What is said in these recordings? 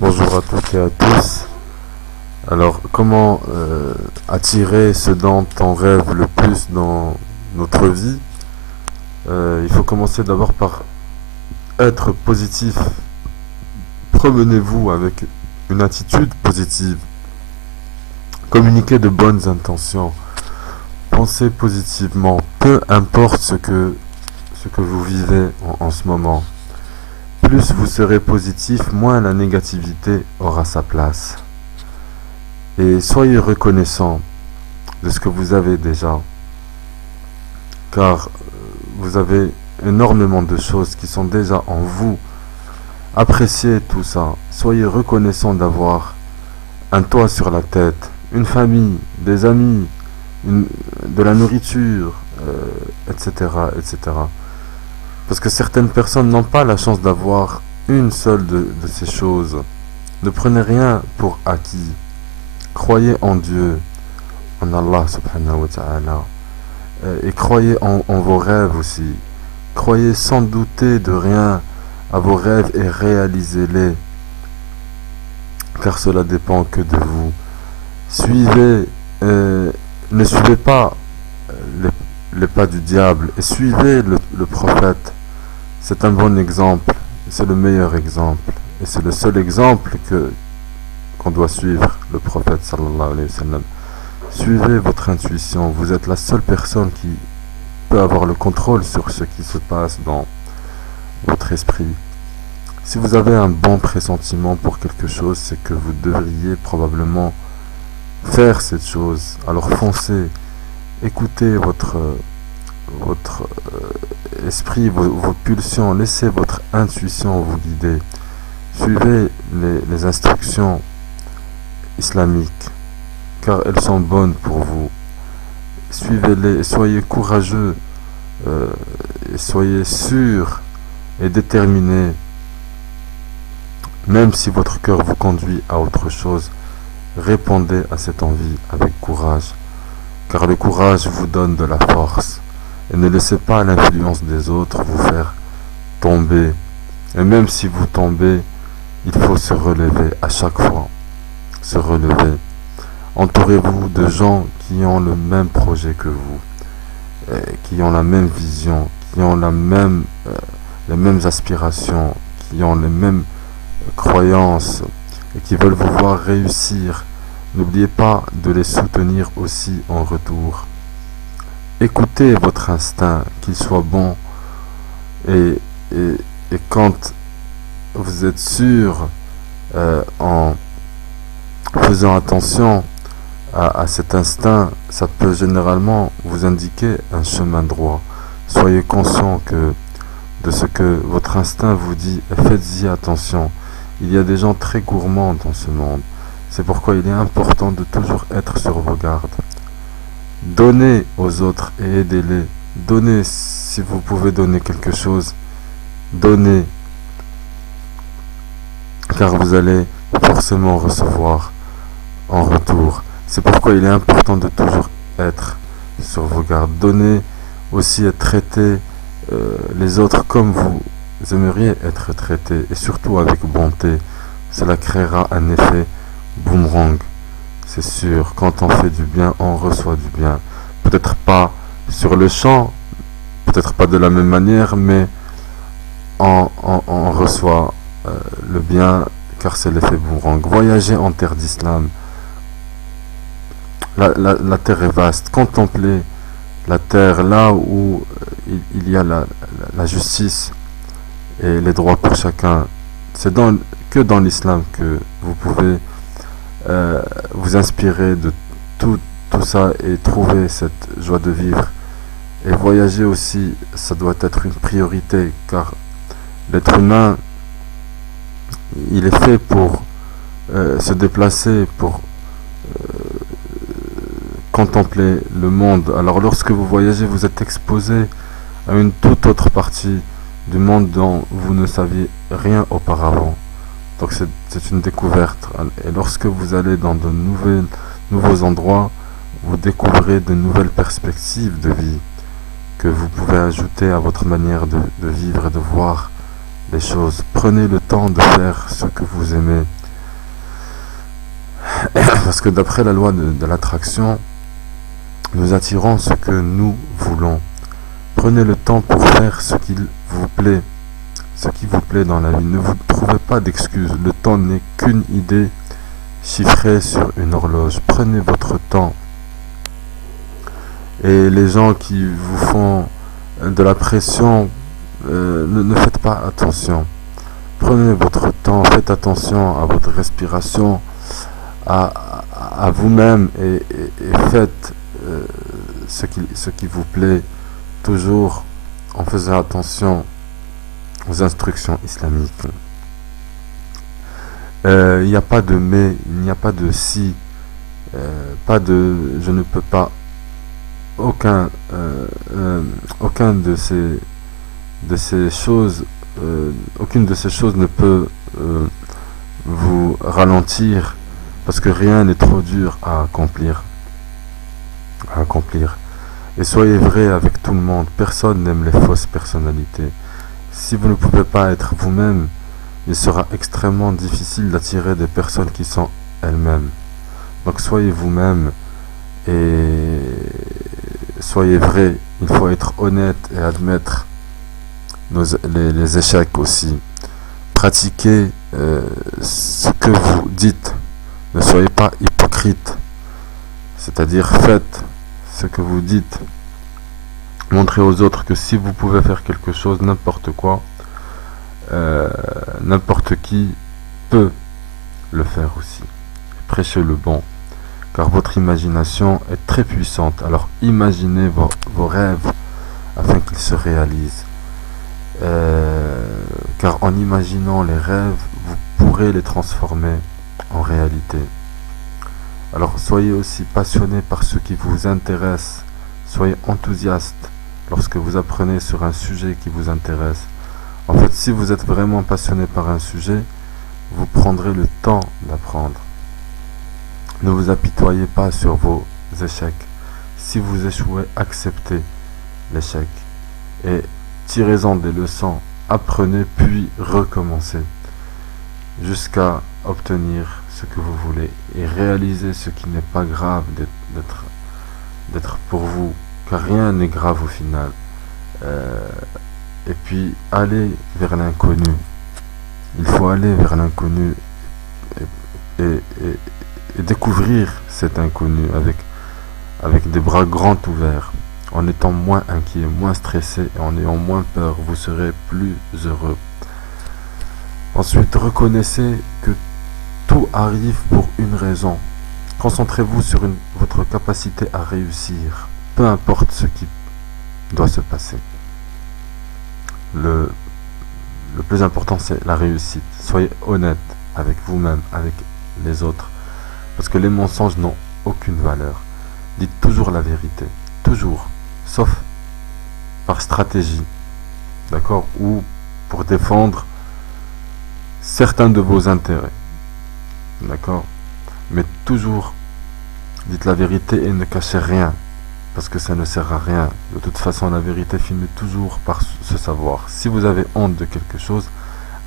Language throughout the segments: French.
Bonjour à toutes et à tous. Alors, comment attirer ce dont on rêve le plus dans notre vie? Il faut commencer d'abord par être positif. Promenez-vous avec une attitude positive. Communiquez de bonnes intentions. Pensez positivement, peu importe ce que vous vivez en ce moment. Plus vous serez positif, moins la négativité aura sa place. Et soyez reconnaissant de ce que vous avez déjà, car vous avez énormément de choses qui sont déjà en vous. Appréciez tout ça. Soyez reconnaissant d'avoir un toit sur la tête, une famille, des amis, de la nourriture, etc., etc. Parce que certaines personnes n'ont pas la chance d'avoir une seule de ces choses. Ne prenez rien pour acquis. Croyez en Dieu, en Allah subhanahu wa ta'ala. Et croyez en vos rêves aussi. Croyez sans douter de rien à vos rêves et réalisez-les. Car cela dépend que de vous. Suivez, ne suivez pas les pas du diable et suivez le prophète. C'est un bon exemple, c'est le meilleur exemple. Et c'est le seul exemple qu'on doit suivre, le prophète sallallahu alayhi wa sallam. Suivez votre intuition, vous êtes la seule personne qui peut avoir le contrôle sur ce qui se passe dans votre esprit. Si vous avez un bon pressentiment pour quelque chose, c'est que vous devriez probablement faire cette chose. Alors foncez, écoutez votre esprit, vos pulsions, laissez votre intuition vous guider. Suivez les instructions islamiques, car elles sont bonnes pour vous. Suivez-les et soyez courageux, et soyez sûr et déterminé, même si votre cœur vous conduit à autre chose. Répondez à cette envie avec courage, car le courage vous donne de la force. Et ne laissez pas l'influence des autres vous faire tomber. Et même si vous tombez, il faut se relever à chaque fois. Se relever. Entourez-vous de gens qui ont le même projet que vous, qui ont la même vision, qui ont les mêmes aspirations, qui ont les mêmes croyances et qui veulent vous voir réussir. N'oubliez pas de les soutenir aussi en retour. Écoutez votre instinct, qu'il soit bon, et, et, et quand vous êtes sûr, en faisant attention à cet instinct, ça peut généralement vous indiquer un chemin droit. Soyez conscient de ce que votre instinct vous dit et faites-y attention. Il y a des gens très gourmands dans ce monde. C'est pourquoi il est important de toujours être sur vos gardes. Donnez aux autres et aidez-les. Donnez si vous pouvez donner quelque chose. Donnez, car vous allez forcément recevoir en retour. C'est pourquoi il est important de toujours être sur vos gardes. Donnez aussi et traiter les autres comme vous aimeriez être traités, et surtout avec bonté. Cela créera un effet boomerang. C'est sûr, quand on fait du bien, on reçoit du bien. Peut-être pas sur le champ, peut-être pas de la même manière, mais on reçoit le bien, car c'est l'effet boomerang. Voyager en terre d'islam. La terre est vaste. Contemplez la terre là où il y a la justice et les droits pour chacun. C'est que dans l'islam que vous pouvez vous inspirer de tout ça et trouver cette joie de vivre. Et voyager aussi, ça doit être une priorité, car l'être humain, il est fait pour se déplacer, pour contempler le monde. Alors lorsque vous voyagez, vous êtes exposé à une toute autre partie du monde dont vous ne saviez rien auparavant. Donc c'est une découverte. Et lorsque vous allez dans de nouveaux endroits, vous découvrez de nouvelles perspectives de vie que vous pouvez ajouter à votre manière de vivre et de voir les choses. Prenez le temps de faire ce que vous aimez Parce que d'après la loi de l'attraction, nous attirons ce que nous voulons. Prenez le temps pour faire ce qu'il vous plaît. Ce qui vous plaît dans la vie. Ne vous trouvez pas d'excuses. Le temps n'est qu'une idée chiffrée sur une horloge. Prenez votre temps. Et les gens qui vous font de la pression, ne faites pas attention. Prenez votre temps, faites attention à votre respiration, à vous-même et faites ce qui vous plaît, toujours en faisant attention aux instructions islamiques. Il n'y a pas de mais, il n'y a pas de si, pas de je ne peux pas. Aucun de ces choses, aucune de ces choses ne peut vous ralentir, parce que rien n'est trop dur à accomplir. Et soyez vrai avec tout le monde. Personne n'aime les fausses personnalités. Si vous ne pouvez pas être vous-même, il sera extrêmement difficile d'attirer des personnes qui sont elles-mêmes. Donc soyez vous-même et soyez vrai. Il faut être honnête et admettre les échecs aussi. Pratiquez ce que vous dites. Ne soyez pas hypocrite. C'est-à-dire faites ce que vous dites. Montrez aux autres que si vous pouvez faire quelque chose, n'importe quoi, n'importe qui peut le faire aussi. Prêchez le bon, car votre imagination est très puissante. Alors imaginez vos rêves afin qu'ils se réalisent. Car en imaginant les rêves, vous pourrez les transformer en réalité. Alors soyez aussi passionné par ce qui vous intéresse. Soyez enthousiaste lorsque vous apprenez sur un sujet qui vous intéresse. En fait, si vous êtes vraiment passionné par un sujet, vous prendrez le temps d'apprendre. Ne vous apitoyez pas sur vos échecs. Si vous échouez, acceptez l'échec et tirez-en des leçons. Apprenez puis recommencez jusqu'à obtenir ce que vous voulez et réalisez ce qui n'est pas grave d'être pour vous, car rien n'est grave au final. Et puis allez vers l'inconnu. Il faut aller vers l'inconnu et découvrir cet inconnu avec des bras grands ouverts, en étant moins inquiet, moins stressé et en ayant moins peur. Vous serez plus heureux. Ensuite, reconnaissez que tout arrive pour une raison. Concentrez-vous sur votre capacité à réussir, peu importe ce qui doit se passer. Le plus important, c'est la réussite. Soyez honnête avec vous-même, avec les autres, parce que les mensonges n'ont aucune valeur. Dites toujours la vérité, toujours, sauf par stratégie, d'accord, ou pour défendre certains de vos intérêts, d'accord, mais toujours dites la vérité et ne cachez rien, parce que ça ne sert à rien. De toute façon, la vérité finit toujours par se savoir. Si vous avez honte de quelque chose,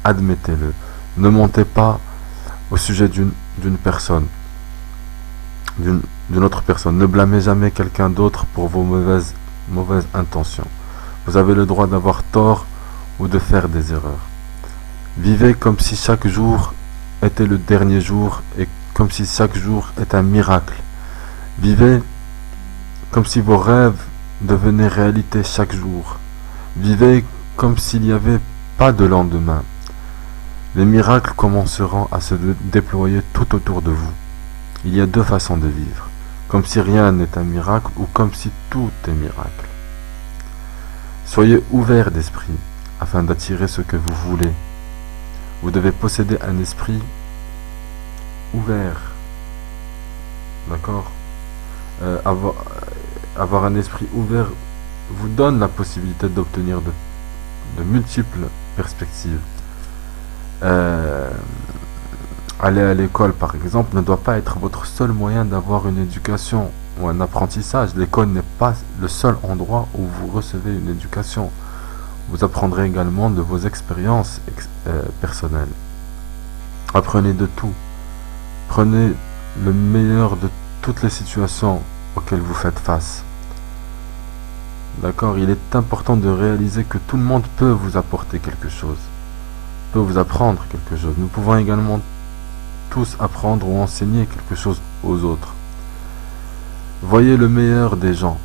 admettez-le. Ne mentez pas au sujet d'une personne, d'une autre personne. Ne blâmez jamais quelqu'un d'autre pour vos mauvaises intentions. Vous avez le droit d'avoir tort ou de faire des erreurs. Vivez comme si chaque jour était le dernier jour et comme si chaque jour est un miracle. Vivez comme si vos rêves devenaient réalité chaque jour. Vivez comme s'il n'y avait pas de lendemain. Les miracles commenceront à se déployer tout autour de vous. Il y a deux façons de vivre, comme si rien n'est un miracle ou comme si tout est miracle. Soyez ouverts d'esprit afin d'attirer ce que vous voulez. Vous devez posséder un esprit ouvert. D'accord ? Avoir un esprit ouvert vous donne la possibilité d'obtenir de multiples perspectives. Aller à l'école, par exemple, ne doit pas être votre seul moyen d'avoir une éducation ou un apprentissage. L'école n'est pas le seul endroit où vous recevez une éducation. Vous apprendrez également de vos expériences personnelles. Apprenez de tout. Prenez le meilleur de toutes les situations auxquelles vous faites face. D'accord? Il est important de réaliser que tout le monde peut vous apporter quelque chose, peut vous apprendre quelque chose. Nous pouvons également tous apprendre ou enseigner quelque chose aux autres. Voyez le meilleur des gens.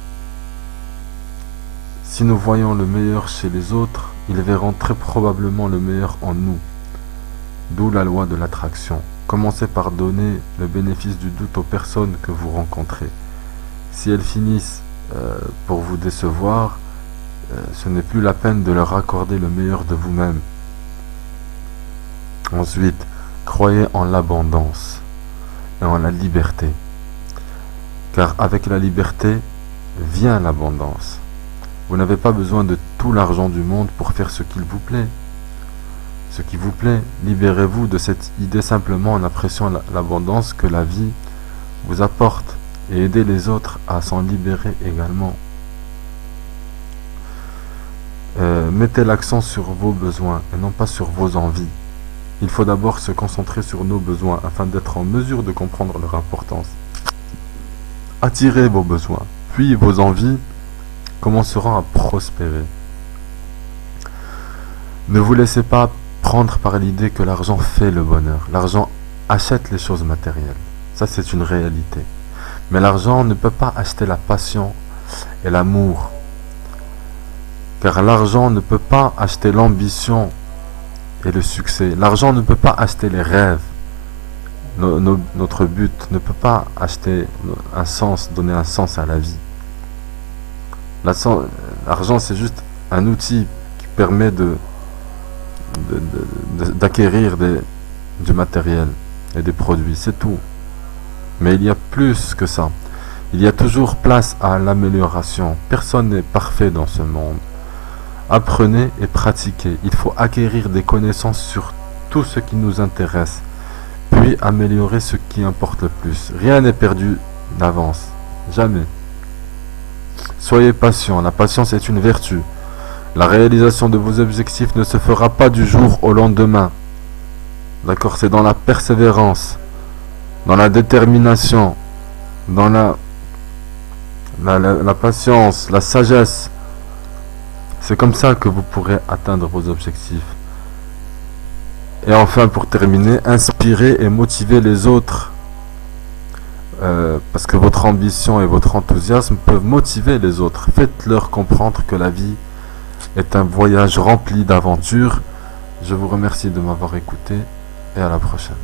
Si nous voyons le meilleur chez les autres, ils verront très probablement le meilleur en nous. D'où la loi de l'attraction. Commencez par donner le bénéfice du doute aux personnes que vous rencontrez. Si elles finissent pour vous décevoir, ce n'est plus la peine de leur accorder le meilleur de vous-même. Ensuite, croyez en l'abondance et en la liberté. Car avec la liberté vient l'abondance. Vous n'avez pas besoin de tout l'argent du monde pour faire ce qu'il vous plaît. Ce qui vous plaît, libérez-vous de cette idée simplement en appréciant l'abondance que la vie vous apporte et aidez les autres à s'en libérer également. Mettez l'accent sur vos besoins et non pas sur vos envies. Il faut d'abord se concentrer sur nos besoins afin d'être en mesure de comprendre leur importance. Attirez vos besoins, puis vos envies commenceront à prospérer. Ne vous laissez pas prendre par l'idée que l'argent fait le bonheur. L'argent achète les choses matérielles. Ça, c'est une réalité. Mais l'argent ne peut pas acheter la passion et l'amour. Car l'argent ne peut pas acheter l'ambition et le succès. L'argent ne peut pas acheter les rêves. Notre but ne peut pas acheter un sens, donner un sens à la vie. L'argent, c'est juste un outil qui permet d'acquérir du matériel et des produits, c'est tout. Mais il y a plus que ça. Il y a toujours place à l'amélioration. Personne n'est parfait dans ce monde. Apprenez et pratiquez. Il faut acquérir des connaissances sur tout ce qui nous intéresse, puis améliorer ce qui importe le plus. Rien n'est perdu d'avance. Jamais. Soyez patient. La patience est une vertu. La réalisation de vos objectifs ne se fera pas du jour au lendemain. D'accord? C'est dans la persévérance, dans la détermination, dans la patience, la sagesse. C'est comme ça que vous pourrez atteindre vos objectifs. Et enfin, pour terminer, inspirez et motivez les autres. Parce que votre ambition et votre enthousiasme peuvent motiver les autres. Faites-leur comprendre que la vie est un voyage rempli d'aventures. Je vous remercie de m'avoir écouté et à la prochaine.